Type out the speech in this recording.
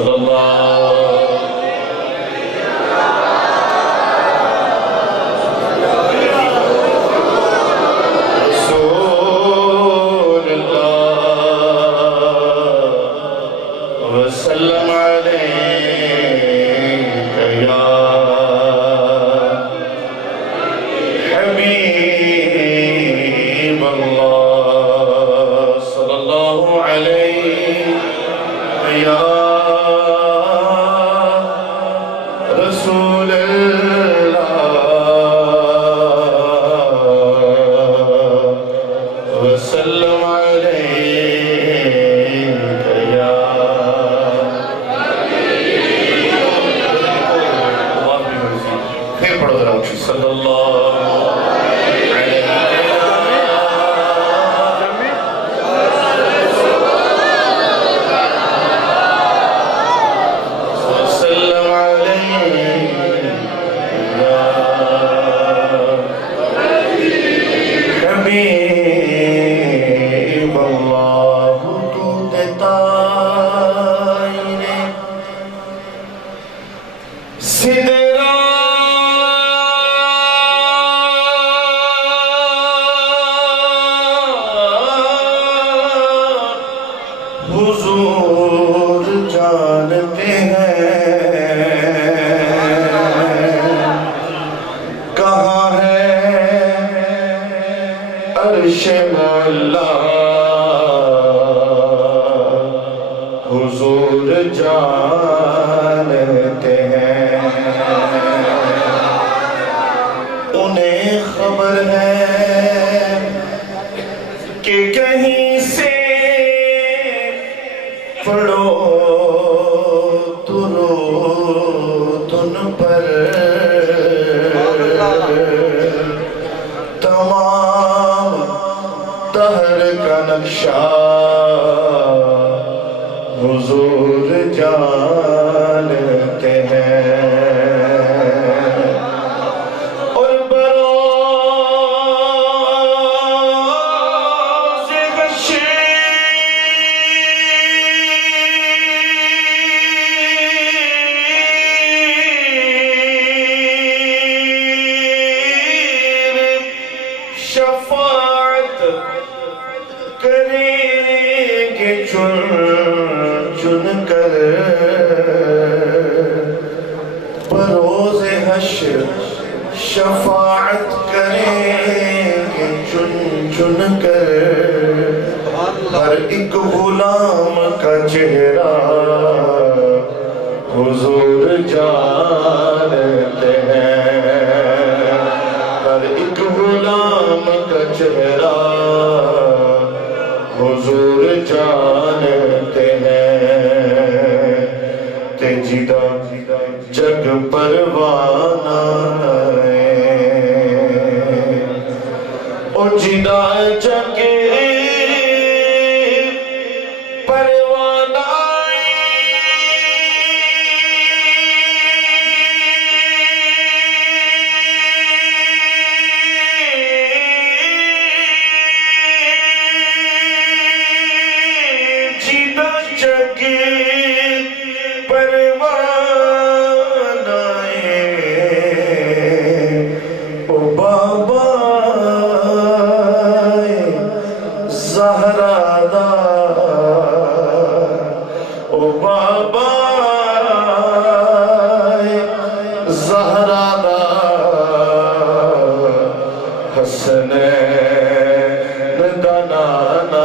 صلی اللہ رسول اللہ وسلم علیک یا حبیب اللہ صلی اللہ علیہ یا رسول اللہ وسلم علیک یا پھر پڑھو ذرا صلی اللہ حضور جانتے ہیں کہاں ہے عرش مولا حضور جانتے ہیں انہیں خبر ہے کہ کہیں سے پڑھو درود ان پر تمام دہر کا نقشہ حضور جانتے ہیں اور بروز حشر شفاعت کریں گے چن چن کر بروز حشر شفاعت کریں گے چن چن کر ہر ایک غلام کا چہرہ حضور جانتے ہیں ہر ایک غلام کا چہرہ حضور جانتے ہیں تے جدا جگ پروانہ ہے او جدا جگ پروانہ حسنین دا نانا